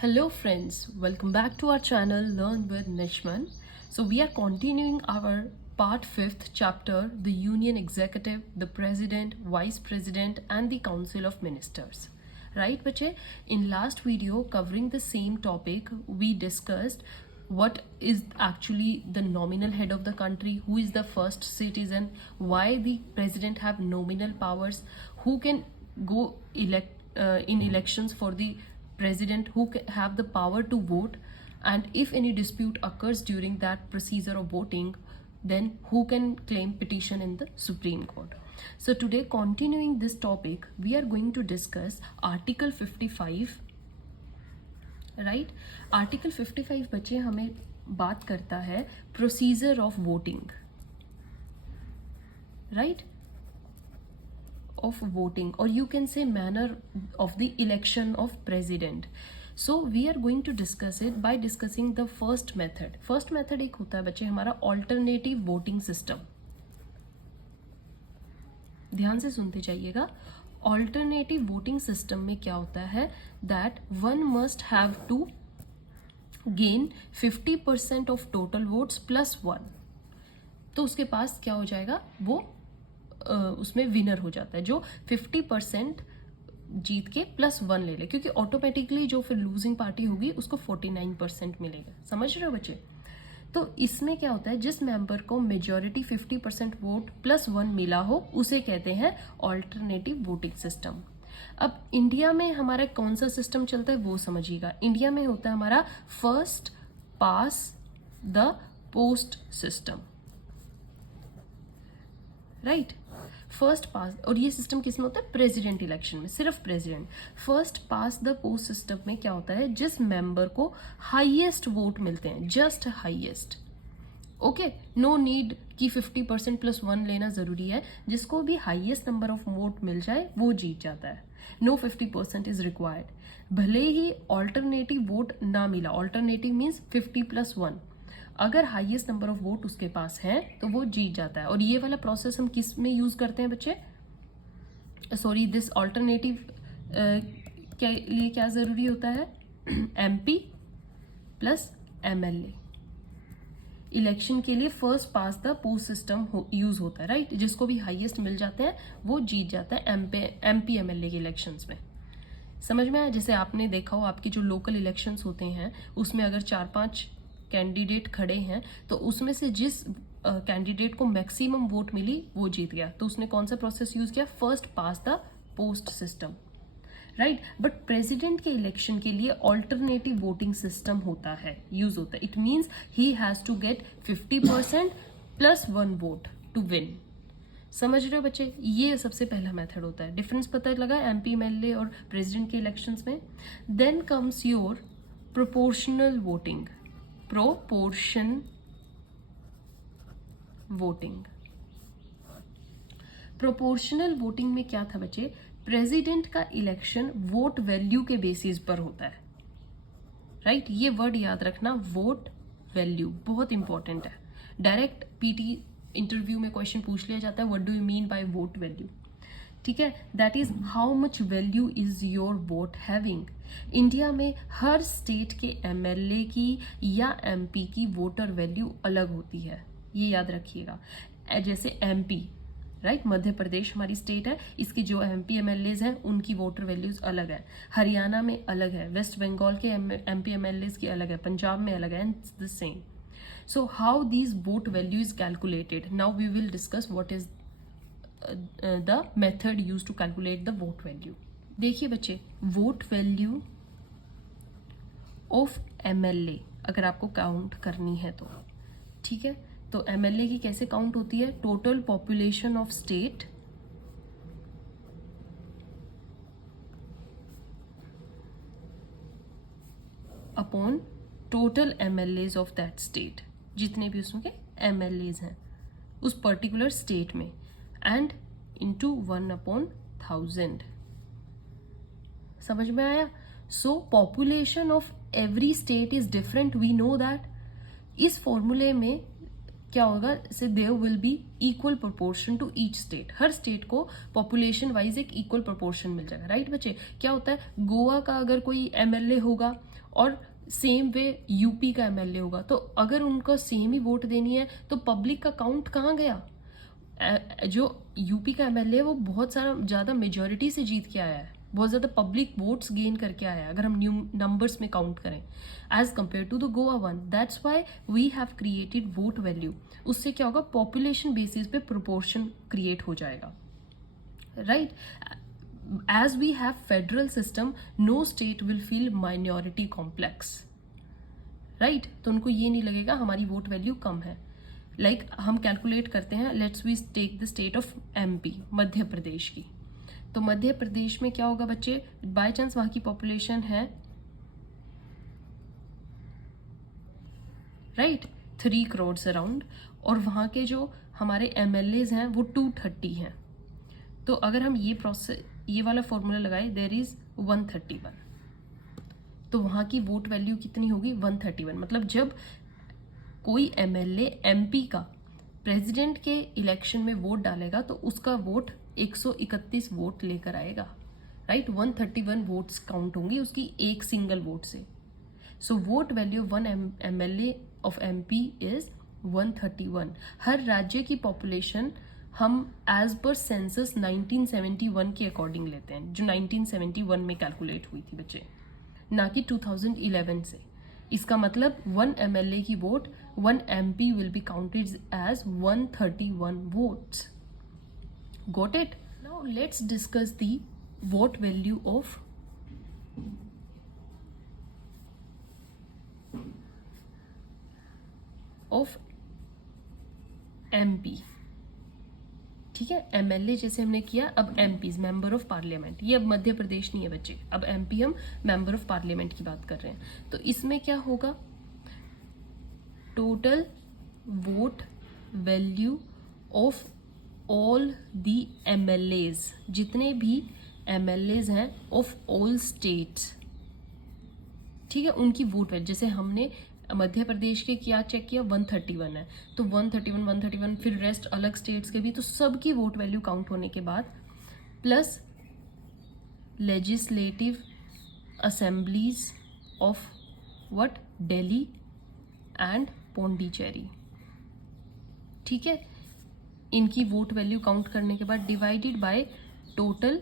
Hello friends, welcome back to our channel Learn with Nishman. So we are continuing our part 5th chapter, the Union Executive, the President, Vice President and the Council of Ministers. Right bache, in last video covering the same topic we discussed what is actually the nominal head of the country, who is the first citizen, why the president have nominal powers, who can go in elections for the president, who have the power to vote, and if any dispute occurs during that procedure of voting, then who can claim petition in the Supreme Court. So today, continuing this topic, we are going to discuss Article 55. Right article 55 बच्चे हमें बात करता है procedure of voting, right of voting, or you can say manner of the election of president. So we are going to discuss it by discussing the first method. First method एक होता है बच्चे हमारा alternative voting system. ध्यान से सुनते जाइएगा. Alternative voting system में क्या होता है that one must have to gain 50% of total votes plus 1. तो उसके पास क्या हो जाएगा, वो उसमें विनर हो जाता है जो 50% जीत के प्लस 1 ले ले, क्योंकि ऑटोमेटिकली जो फिर लूजिंग पार्टी होगी उसको 49% मिलेगा. समझ रहे हो बच्चे? तो इसमें क्या होता है, जिस मेंबर को मेजॉरिटी 50% वोट प्लस 1 मिला हो उसे कहते हैं ऑल्टरनेटिव वोटिंग सिस्टम. अब इंडिया में हमारा कौन सा सिस्टम चलता है वो समझिएगा. इंडिया में होता है हमारा first past the post system, right. First past, और ये सिस्टम किस में होता है, प्रेसिडेंट इलेक्शन में, सिर्फ president. First past the post system में क्या होता है, जिस मेंबर को हाईएस्ट वोट मिलते हैं, just highest, okay, no need कि 50% प्लस 1 लेना जरूरी है, जिसको भी हाईएस्ट नंबर ऑफ वोट मिल जाए वो जीत जाता है. No 50% is required. भले ही ऑल्टरनेटिव वोट ना मिला, ऑल्टरनेटिव मीन्स 50+1, अगर हाईएस्ट नंबर ऑफ वोट उसके पास है तो वो जीत जाता है. और ये वाला प्रोसेस हम किस में यूज करते हैं बच्चे, सॉरी, दिस ऑल्टरनेटिव के लिए क्या जरूरी होता है, एमपी प्लस एमएलए. इलेक्शन के लिए first past the post system use होता है, राइट. जिसको भी हाईएस्ट मिल जाते हैं वो जीत जाता है एमपी एमएलए के इलेक्शंस में. समझ में आया? जैसे आपने देखा हो आपकी जो लोकल इलेक्शंस होते हैं उसमें अगर 4-5 कैंडिडेट खड़े हैं तो उसमें से जिस कैंडिडेट को मैक्सिमम वोट मिली वो जीत गया. तो उसने कौन सा प्रोसेस यूज किया, first past the post system, right. But president के इलेक्शन के लिए ऑल्टरनेटिव वोटिंग सिस्टम होता है, यूज होता है. It means he has to get 50% plus 1 vote to win. समझ रहे हो बच्चे? ये सबसे पहला मेथड होता है. डिफरेंस पता लगा एमपी एमएलए और प्रेसिडेंट के इलेक्शंस में. Then comes your proportional voting. Proportion voting. Proportional voting में क्या था बच्चे, प्रेसिडेंट का इलेक्शन वोट वैल्यू के बेसिस पर होता है, राइट. ये वर्ड याद रखना, वोट वैल्यू बहुत इंपॉर्टेंट है. डायरेक्ट पीटी इंटरव्यू में क्वेश्चन पूछ लिया जाता है, what do you mean by vote value, ठीक है. That is how much value is your vote having. India में हर स्टेट के एमएलए की या एमपी की वोटर वैल्यू अलग होती है, ये याद रखिएगा. जैसे एमपी, राइट, मध्य प्रदेश हमारी स्टेट है, इसकी जो एमपी एमएलएज हैं उनकी वोटर वैल्यूज अलग है. हरियाणा में अलग है, वेस्ट बंगाल के एमपी एमएलएज की अलग है, पंजाब में अलग है, and the same. So how these vote value is calculated, now we will discuss what is the method use to calculate the vote value. देखिए बच्चे, वोट वैल्यू ऑफ एमएलए अगर आपको काउंट करनी है तो, ठीक है, तो एमएलए की कैसे काउंट होती है, total population of state upon total MLAs of that state, जितने भी उसमें के एमएलएज हैं उस पर्टिकुलर स्टेट में, एंड इंटू 1/1000. समझ में आया? So population of every state is different, we know that. इस फॉर्मूले में क्या होगा, say there will be equal proportion to each state. हर स्टेट को पॉपुलेशन वाइज एक इक्वल प्रोपोर्शन मिल जाएगा, राइट बच्चे. क्या होता है, गोवा का अगर कोई एमएलए होगा और सेम वे यूपी का एमएलए होगा, तो अगर उनको सेम ही वोट देनी है तो पब्लिक का काउंट कहाँ गया? जो यूपी का एमएलए वो बहुत सारा ज़्यादा मेजोरिटी से जीत के आया है, बहुत ज़्यादा पब्लिक वोट्स गेन करके आया है, अगर हम न्यू नंबर्स में काउंट करें as compare to the Goa one. That's why we have created vote value. उससे क्या होगा? पॉपुलेशन बेसिस पे प्रोपोर्शन क्रिएट हो जाएगा, right? As we have federal system, no state will feel minority complex, right? तो उनको ये नहीं लगेगा हमारी वोट वैल्यू कम है। लाइक हम कैलकुलेट करते हैं, let's we take the state of MP, Madhya Pradesh की। तो मध्य प्रदेश में क्या होगा बच्चे? बाय चांस वहां की पॉपुलेशन है, राइट, 3 करोड़ अराउंड, और वहां के जो हमारे एमएलएज हैं वो 230 हैं। तो अगर हम ये वाला फॉर्मूला लगाए, देयर इज 131, तो वहां की वोट वैल्यू कितनी होगी? 131। मतलब जब कोई एमएलए एमपी का प्रेसिडेंट के इलेक्शन में वोट डालेगा तो उसका वोट 131 वोट लेकर आएगा, राइट? 131 वोट्स काउंट होंगी उसकी एक सिंगल वोट से। So vote value one MLA of MP is 131। हर राज्य की पॉपुलेशन हम एज पर सेंसस 1971 के अकॉर्डिंग लेते हैं, जो 1971 में कैलकुलेट हुई थी बच्चे, ना कि 2011 से। इसका मतलब 1 एमएलए की vote 1 MP will be counted as 131 votes. Got it? Now let's discuss the vote value of MP. ठीक है, एमएलए जैसे हमने किया, अब एमपीज, मेंबर ऑफ पार्लियामेंट। ये अब मध्य प्रदेश नहीं है बच्चे, अब एमपी हम मेंबर ऑफ पार्लियामेंट की बात कर रहे हैं। तो इसमें क्या होगा? Total vote value of all the MLAs, जितने भी एमएलएज हैं ऑफ ऑल स्टेट्स, ठीक है, उनकी वोट वैल्यू। जैसे हमने मध्य प्रदेश के क्या चेक किया? 131 है, तो 131, फिर रेस्ट अलग स्टेट्स के भी, तो सबकी वोट वैल्यू काउंट होने के बाद plus legislative assemblies of what? Delhi and Pondicherry, ठीक है, इनकी वोट वैल्यू काउंट करने के बाद divided by total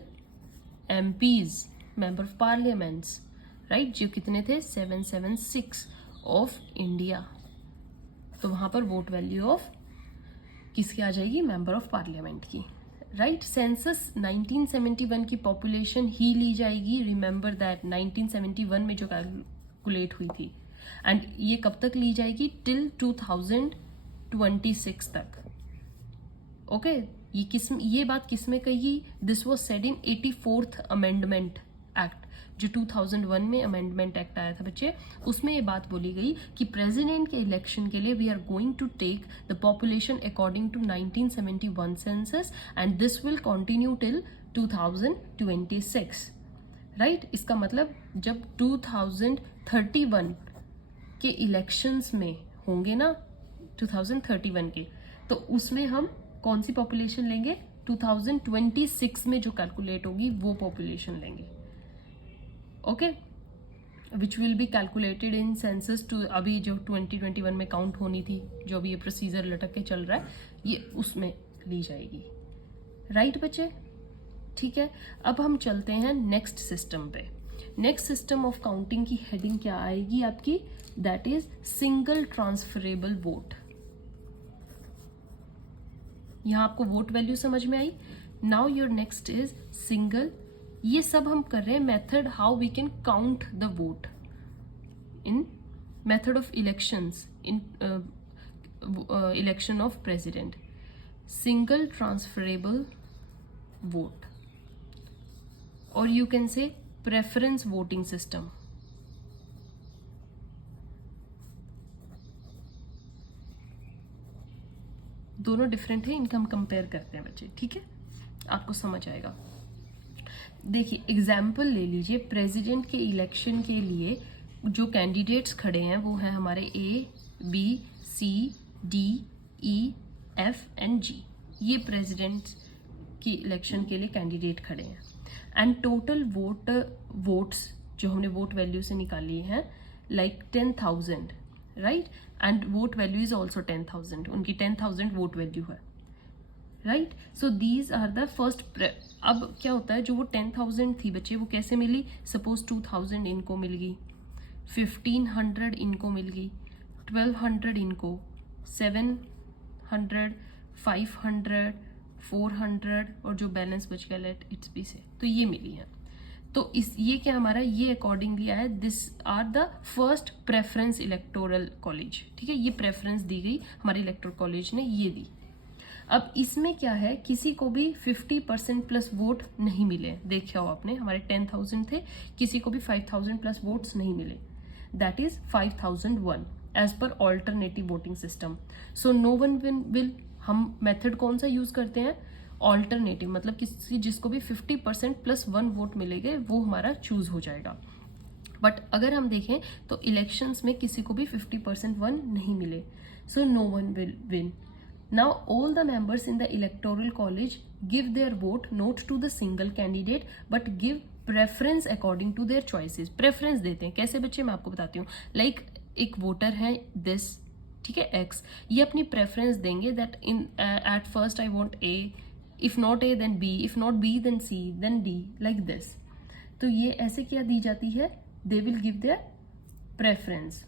MPs, member of parliaments, right, जो कितने थे? 776 ऑफ इंडिया। तो वहां पर वोट वैल्यू ऑफ किसकी आ जाएगी? मेंबर ऑफ पार्लियामेंट की, राइट? सेंसस 1971 की पॉपुलेशन ही ली जाएगी, रिमेंबर दैट 1971 में जो कैलकुलेट हुई थी, एंड ये कब तक ली जाएगी? टिल 2026 तक। ओके, ये बात किस में कही? This was said in 84th amendment act, जो 2001 में अमेंडमेंट एक्ट आया था बच्चे, उसमें ये बात बोली गई कि प्रेसिडेंट के इलेक्शन के लिए we are going to take the population according to 1971 census and this will continue till 2026, right? इसका मतलब जब 2031 के इलेक्शंस में होंगे ना, 2031 के, तो उसमें हम कौन सी पॉपुलेशन लेंगे? 2026 में जो कैलकुलेट होगी वो पॉपुलेशन लेंगे, okay, which will be calculated in census to. अभी जो 2021 में काउंट होनी थी, जो भी ये प्रोसीजर लटक के चल रहा है, ये उसमें ली जाएगी, राइट बच्चे? ठीक है, अब हम चलते हैं नेक्स्ट सिस्टम पे। नेक्स्ट सिस्टम ऑफ काउंटिंग की हेडिंग क्या आएगी आपकी? That is single transferable vote. यहां आपको वोट वैल्यू समझ में आई। Now your next is single. ये सब हम कर रहे हैं method how we can count the vote in method of elections, in election of president. Single transferable vote, और you can say preference voting system. दोनों डिफरेंट है, इनका हम कंपेयर करते हैं बच्चे, ठीक है, आपको समझ आएगा। देखिए एग्जाम्पल ले लीजिए, प्रेसिडेंट के इलेक्शन के लिए जो कैंडिडेट्स खड़े हैं वो है हमारे ABCDEF and G। ये प्रेसिडेंट की इलेक्शन के लिए कैंडिडेट खड़े हैं, एंड टोटल वोट्स जो हमने वोट वैल्यू से निकाली हैं like 10,000, right? And vote value is also 10,000, उनकी 10,000 vote value है, right? So these are the first अब क्या होता है, जो वो 10,000 थी बच्चे, वो कैसे मिली? सपोज 2,000 इनको मिल गई, 1,500 इनको मिल गई, 1,200 इनको, 700, 500, 400 और जो बैलेंस बच गया लेट इट्स बी से, तो ये मिली है। तो इस ये क्या हमारा ये अकॉर्डिंगली आया, this are the first preference electoral college, ठीक है, ये प्रेफरेंस दी गई हमारे इलेक्टोरल कॉलेज ने, ये दी। अब इसमें क्या है, किसी को भी 50% प्लस वोट नहीं मिले, देखा हो आपने, हमारे 10,000 थे, किसी को भी 5,000 प्लस वोट्स नहीं मिले, that is 5,001 as per alternative voting system. So no one will, हम मेथड कौन सा यूज करते हैं, ऑल्टरनेटिव, मतलब किसी जिसको भी 50% प्लस 1 वोट मिलेंगे वो हमारा चूज हो जाएगा। बट अगर हम देखें तो इलेक्शंस में किसी को भी 50% 1 नहीं मिले, so no one will win. Now all the members in the electoral college give their vote not to the single candidate but give preference according to their choices. Preference देते हैं कैसे बच्चे, मैं आपको बताती हूँ। लाइक एक वोटर है दिस, ठीक है, एक्स, ये अपनी प्रेफरेंस देंगे that in at first I want A, if not A then B, if not B then C then D, like this. तो ये ऐसे क्या दी जाती है, they will give their preference,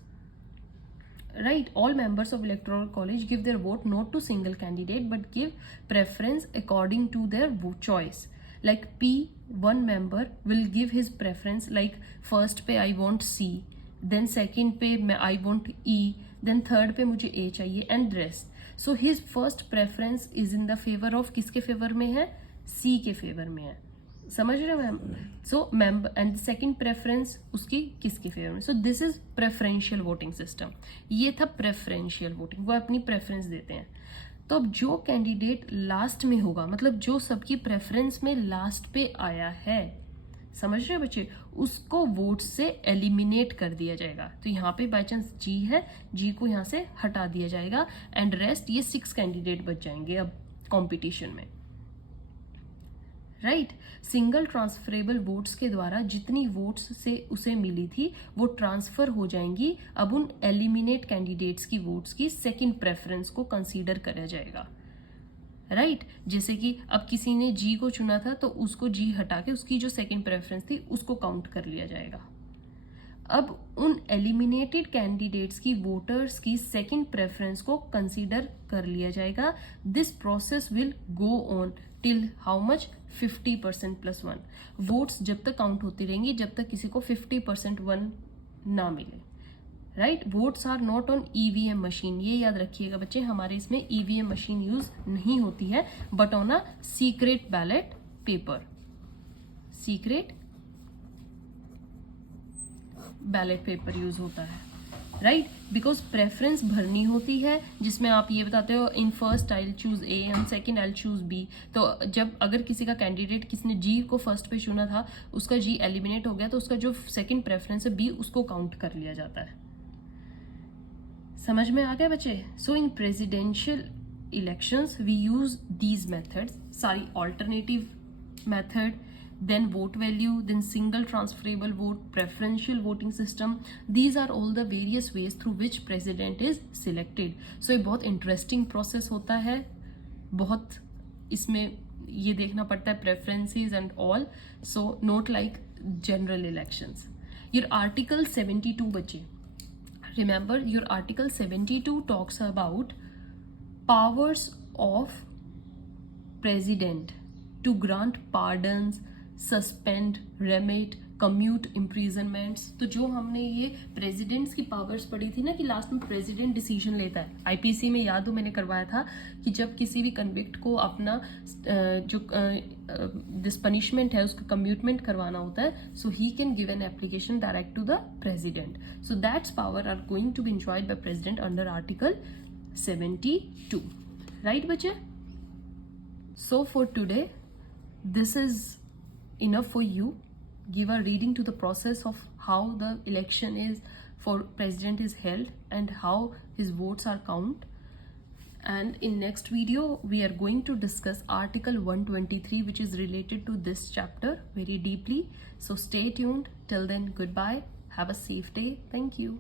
right. All members of electoral college give their vote not to single candidate but give preference according to their choice. Like P, one member will give his preference, like first पे I want C, then second पे I want E, then third पे मुझे A चाहिए and rest. So his first preference is in the favour of, किसके favour में है, सी के favour में है, समझ रहे हो ma'am. So member and second preference उसकी किसके फेवर में। So this is preferential voting system, ये था प्रेफरेंशियल वोटिंग, वो अपनी प्रेफरेंस देते हैं। तो अब जो कैंडिडेट लास्ट में होगा, मतलब जो सबकी प्रेफरेंस में लास्ट पे आया है, समझ रहे हो बच्चे, उसको वोट से एलिमिनेट कर दिया जाएगा। तो यहाँ पे बाय चांस जी है, जी को यहाँ से हटा दिया जाएगा एंड रेस्ट, ये 6 कैंडिडेट बच जाएंगे अब कंपटीशन में, राइट। सिंगल ट्रांसफरेबल वोट्स के द्वारा जितनी वोट्स से उसे मिली थी वो ट्रांसफर हो जाएंगी अब उन एलिमिनेट कैंडिडेट्स की वोट्स की सेकंड प्रेफरेंस को कंसीडर करा जाएगा, राइट। जैसे कि अब किसी ने जी को चुना था तो उसको जी हटा के उसकी जो सेकंड प्रेफरेंस थी उसको काउंट कर लिया जाएगा। अब उन एलिमिनेटेड कैंडिडेट्स की वोटर्स की सेकंड प्रेफरेंस को कंसीडर कर लिया जाएगा। This process will go on till how much, 50% plus 1 votes जब तक काउंट होती रहेंगी जब तक किसी को 50% 1 ना मिले, right. Votes are not on EVM machine, ये याद रखिएगा बच्चे, हमारे इसमें ईवीएम मशीन यूज नहीं होती है but on a secret ballot paper, secret ballot paper use होता है, राइट। बिकॉज प्रेफरेंस भरनी होती है जिसमें आप ये बताते हो in first I choose A and second I choose B. तो जब अगर किसी का कैंडिडेट, किसने जी को फर्स्ट पे चुना था, उसका जी एलिमिनेट हो गया तो उसका जो सेकंड प्रेफरेंस है बी, उसको काउंट कर लिया जाता है। समझ में आ गया बच्चे। So in presidential elections we use these methods, सारी alternative method, then vote value, then single transferable vote, preferential voting system. These are all the various ways through which president is selected. So ये बहुत interesting process होता है, बहुत इसमें ये देखना पड़ता है preferences and all. So not like general elections. Your article 72 बच्चे, remember your article 72 talks about powers of president to grant pardons, suspend, remit, commute imprisonments. तो जो हमने ये प्रेसिडेंट्स की पावर्स पढ़ी थी ना कि लास्ट में प्रेसिडेंट डिसीजन लेता है, आईपीसी में याद हो मैंने करवाया था कि जब किसी भी कन्विक्ट को अपना जो दिस पनिशमेंट है उसका कम्यूटमेंट करवाना होता है, so he can give an application direct to the president. So that's power are going to be enjoyed by president under article 72, right बच्चे। So for today this is enough for you. Give a reading to the process of how the election is for president is held and how his votes are count. And in next video we are going to discuss article 123 which is related to this chapter very deeply. So stay tuned. Till then, goodbye. Have a safe day, thank you.